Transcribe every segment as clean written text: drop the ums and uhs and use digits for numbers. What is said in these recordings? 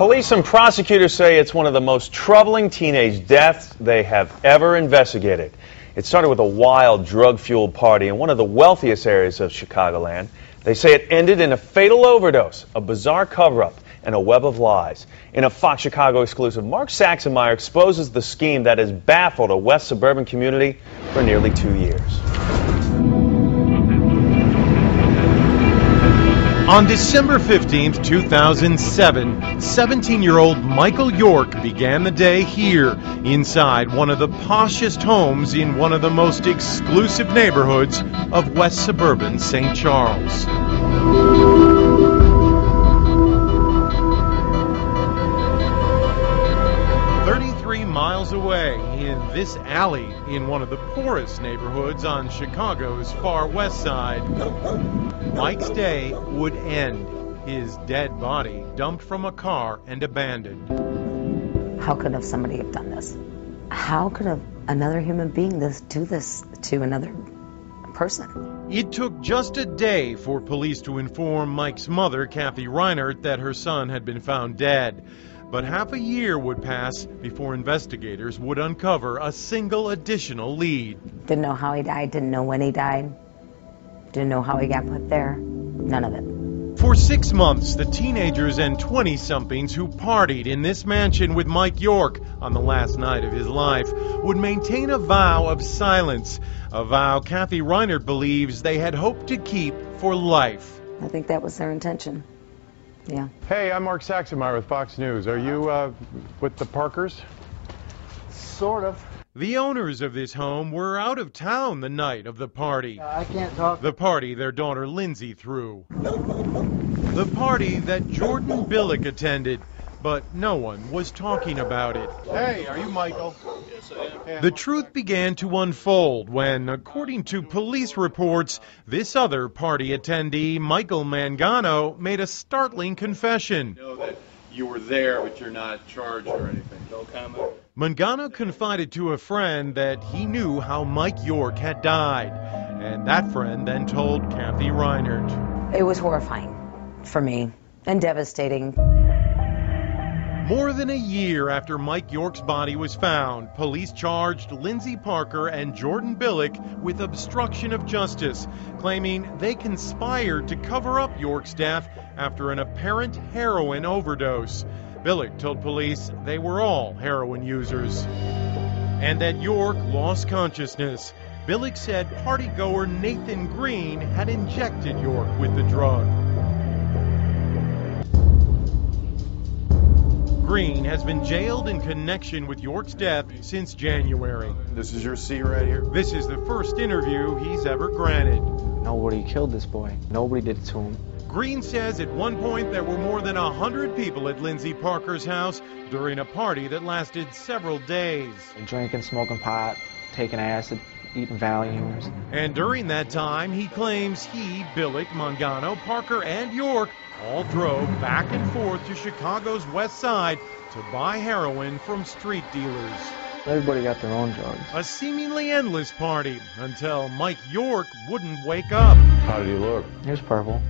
Police and prosecutors say it's one of the most troubling teenage deaths they have ever investigated. It started with a wild, drug-fueled party in one of the wealthiest areas of Chicagoland. They say it ended in a fatal overdose, a bizarre cover-up, and a web of lies. In a Fox Chicago exclusive, Mark Saxenmeyer exposes the scheme that has baffled a West suburban community for nearly 2 years. On December 15, 2007, 17-year-old Michael York began the day here, inside one of the poshest homes in one of the most exclusive neighborhoods of West suburban St. Charles. Miles away in this alley in one of the poorest neighborhoods on Chicago's far west side, Mike's day would end, his dead body dumped from a car and abandoned. How could somebody have done this? How could another human being do this to another person? It took just a day for police to inform Mike's mother, Kathy Reinert, that her son had been found dead. But half a year would pass before investigators would uncover a single additional lead. Didn't know how he died, didn't know when he died, didn't know how he got put there, none of it. For 6 months, the teenagers and 20-somethings who partied in this mansion with Mike York on the last night of his life would maintain a vow of silence, a vow Kathy Reinert believes they had hoped to keep for life. I think that was their intention. Yeah. Hey, I'm Mark Saxenmeyer with Fox News. Are you with the Parkers? Sort of. The owners of this home were out of town the night of the party. I can't talk. The party their daughter Lindsay threw. The party that Jordan Billick attended, but no one was talking about it. Hey, are you Michael? Yes, I am. The truth began to unfold when, according to police reports, this other party attendee, Michael Mangano, made a startling confession. I know that you were there, but you're not charged or anything. No comment. Mangano confided to a friend that he knew how Mike York had died, and that friend then told Kathy Reinert. It was horrifying for me and devastating. More than a year after Mike York's body was found, police charged Lindsay Parker and Jordan Billick with obstruction of justice, claiming they conspired to cover up York's death after an apparent heroin overdose. Billick told police they were all heroin users, and that York lost consciousness. Billick said partygoer Nathan Green had injected York with the drug. Green has been jailed in connection with York's death since January. This is your seat right here. This is the first interview he's ever granted. Nobody killed this boy. Nobody did it to him. Green says at one point there were more than 100 people at Lindsay Parker's house during a party that lasted several days. Drinking, smoking pot, taking acid, eating Valiums. And during that time, he claims he, Billick, Mangano, Parker, and York all drove back and forth to Chicago's west side to buy heroin from street dealers. Everybody got their own drugs. A seemingly endless party until Mike York wouldn't wake up. How did he look? He was purple.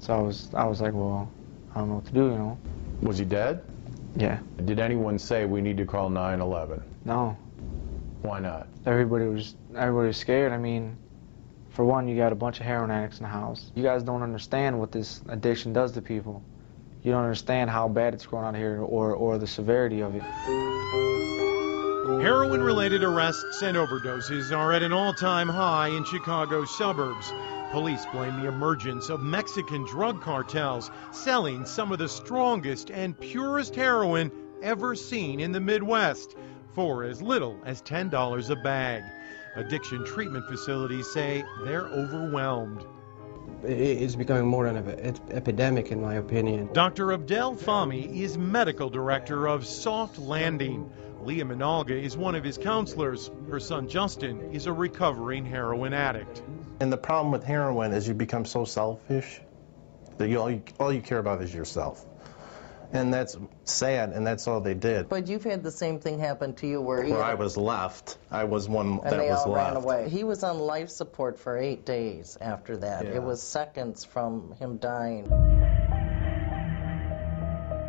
So I was like, well, I don't know what to do, you know. Was he dead? Yeah. Did anyone say we need to call 911? No. Why not? Everybody was scared. I mean, for one, you got a bunch of heroin addicts in the house. You guys don't understand what this addiction does to people. You don't understand how bad it's going on here or the severity of it. Heroin-related arrests and overdoses are at an all-time high in Chicago's suburbs. Police blame the emergence of Mexican drug cartels selling some of the strongest and purest heroin ever seen in the Midwest for as little as $10 a bag. Addiction treatment facilities say they're overwhelmed. It's becoming more of an epidemic, in my opinion. Dr. Abdel Fahmy is medical director of Soft Landing. Leah Minalga is one of his counselors. Her son Justin is a recovering heroin addict. And the problem with heroin is you become so selfish that all you care about is yourself. And that's sad, and that's all they did. But you've had the same thing happen to you where I was left. I was one that and they was all left. ran away. He was on life support for 8 days after that. Yeah. It was seconds from him dying.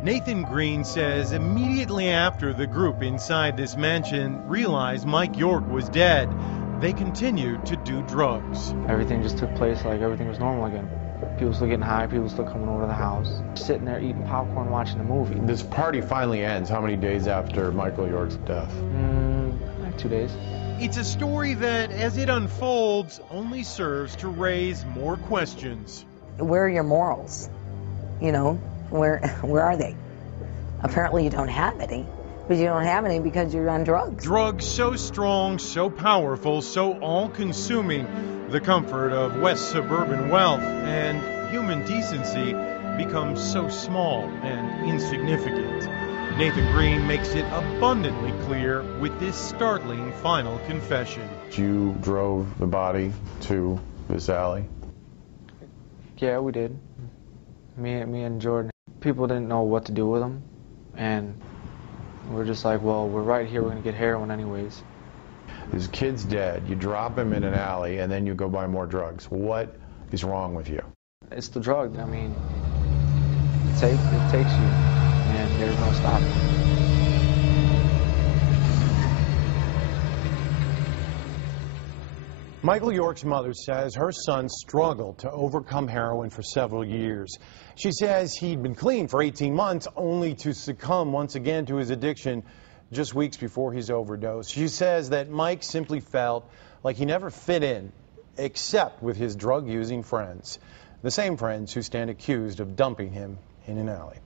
Nathan Green says immediately after the group inside this mansion realized Mike York was dead, they continued to do drugs. Everything just took place like everything was normal again. People still getting high, people still coming over to the house, sitting there eating popcorn, watching a movie. This party finally ends how many days after Michael York's death? Like 2 days. It's a story that, as it unfolds, only serves to raise more questions. Where are your morals? You know, where are they? Apparently you don't have any, but you don't have any because you're on drugs. Drugs so strong, so powerful, so all-consuming, the comfort of West suburban wealth and human decency becomes so small and insignificant. Nathan Green makes it abundantly clear with this startling final confession. You drove the body to this alley? Yeah, we did. Me and Jordan. People didn't know what to do with him, and we're just like, well, we're right here, we're gonna get heroin anyways. His kid's dead, you drop him in an alley, and then you go buy more drugs. What is wrong with you? It's the drug. I mean, it takes you, and there's no stopping. Michael York's mother says her son struggled to overcome heroin for several years. She says he'd been clean for 18 months only to succumb once again to his addiction just weeks before his overdose. She says that Mike simply felt like he never fit in except with his drug-using friends, the same friends who stand accused of dumping him in an alley.